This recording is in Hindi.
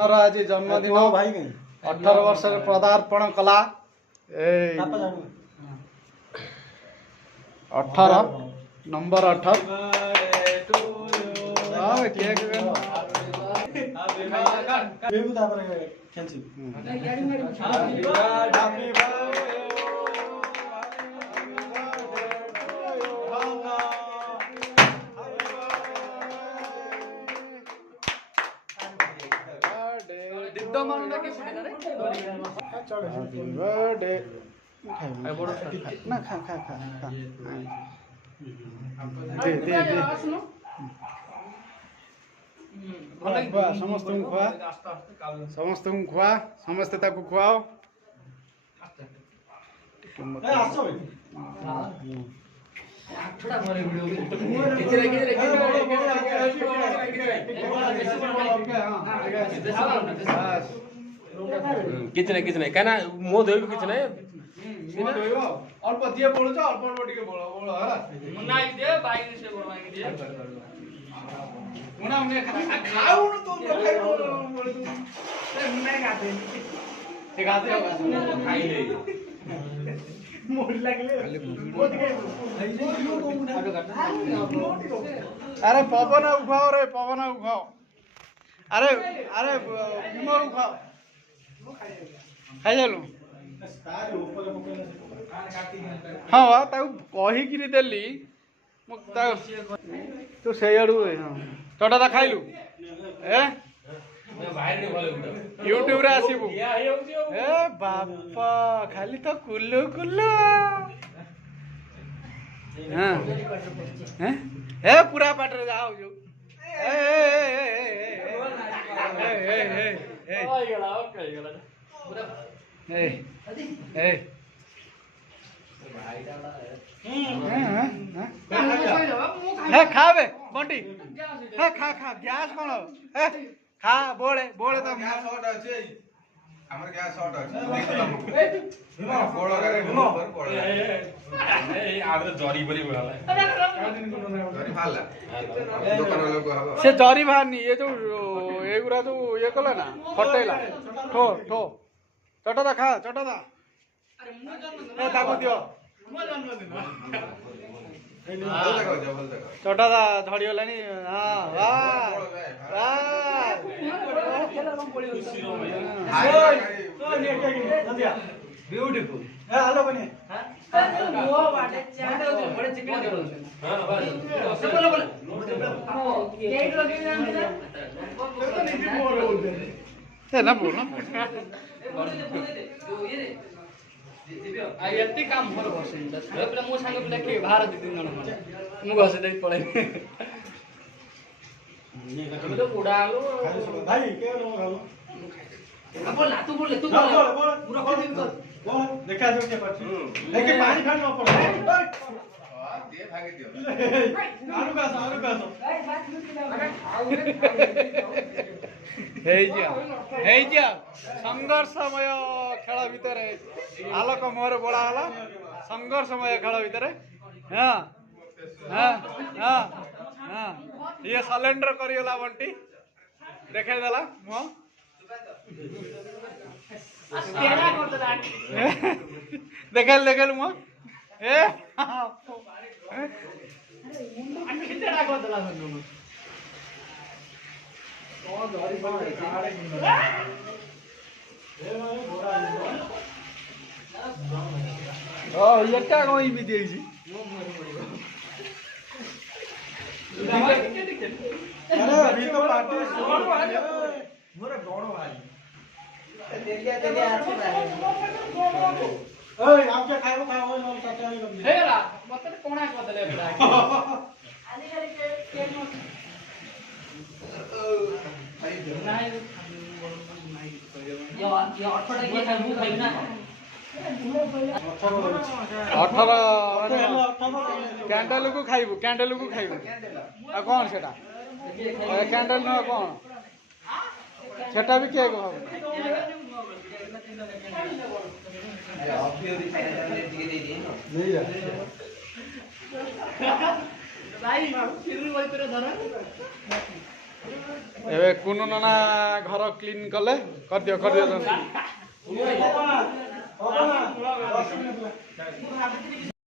आज जन्मदिन 18 वर्ष पदार्पण कला 18 नंबर 18 केक ना खा खा खा खा दे दे दे समस्त खुआ समस्त खुआ समस्ते ताकू खुआओ कितना कितना कहना मो धोइब कितना अल्प दिए बोलछ अल्प अल्प टिके बोल बोल हला मुन्ना दे बाइक से बोल बाइक दे मुन्ना उन्हें खाऊ न तू खाई बोल मुन्ना खाते ते खाते खाई ले मोड़ लागले अरे पवन उखाओ रे पवन उखाओ अरे अरे भीम उखाओ खाई जालु हाँ वा कहीकि देली तू से चटा खाइलु ए यूट्यूब रे आसीबु ए बापा खाली तो कुल्लू कुल्लू हाँ ए पूरा पाटरे जाओ जो ए खावे बंटी खा खा गैस कौन खा बोले बोले तो गैस शॉर्ट আছে আমার গ্যাস শর্ট আছে বড় গাড়ি पर পড়ে এই আর জরি বলি বলা জরি ভালা দোকান লোক হবে से जरी बाहरनी ये जो एगुरा जो ये कला ना फटेला ठो ठो चटा खा चटा ए ताको दियो चटा झड़ी गलानी हां ब्यूटीफुल हेलो बने वो वाटे चाट बड़े चिकन हां बस बोलो बोलो गेट लगे ना ना बोल ना यति काम भर बसिन्छ पुरा मो सांग पिला के भार दिदिन न मु घसे दे पळे তুমি তো পোড়া আলো भाई के रो गालो बोल तू बोल पूरा कर दे बोल देखा जो के पाछी लेके पानी खान न पड़े दे भागे दियो आलू का हेई जा संघर्षमय खेल भितर आलोक मोहर बड़ा हला संघर्षमय खेल भितर हाँ हाँ हाँ हाँ ये सिलेंडर करियोला बंटी देखाई देला मुह देखेल देखेल मुह ए खिचड़ा कर देला एटा कहीं भी देइछि अरे अभी तो पार्टी मोर बड़ भाई देलिया देलिया आछे भाई ओए आप क्या खाइबो खाओ हम चाचा ले हेरा मत कोना कर देले बेटा आली आली के यो 18 के खाइबो खाइब ना 18 कैंडल को खाइबो आ कौन सेटा कैंडल न कौन सेटा भी केक हो भाई फिर भी वही तेरे धरा ଏବେ କୁନୁ ନନା ଘର କ୍ଲିନ୍ କଲେ କରିଦିଅ କରିଦିଅ ଜଲ୍ଦି।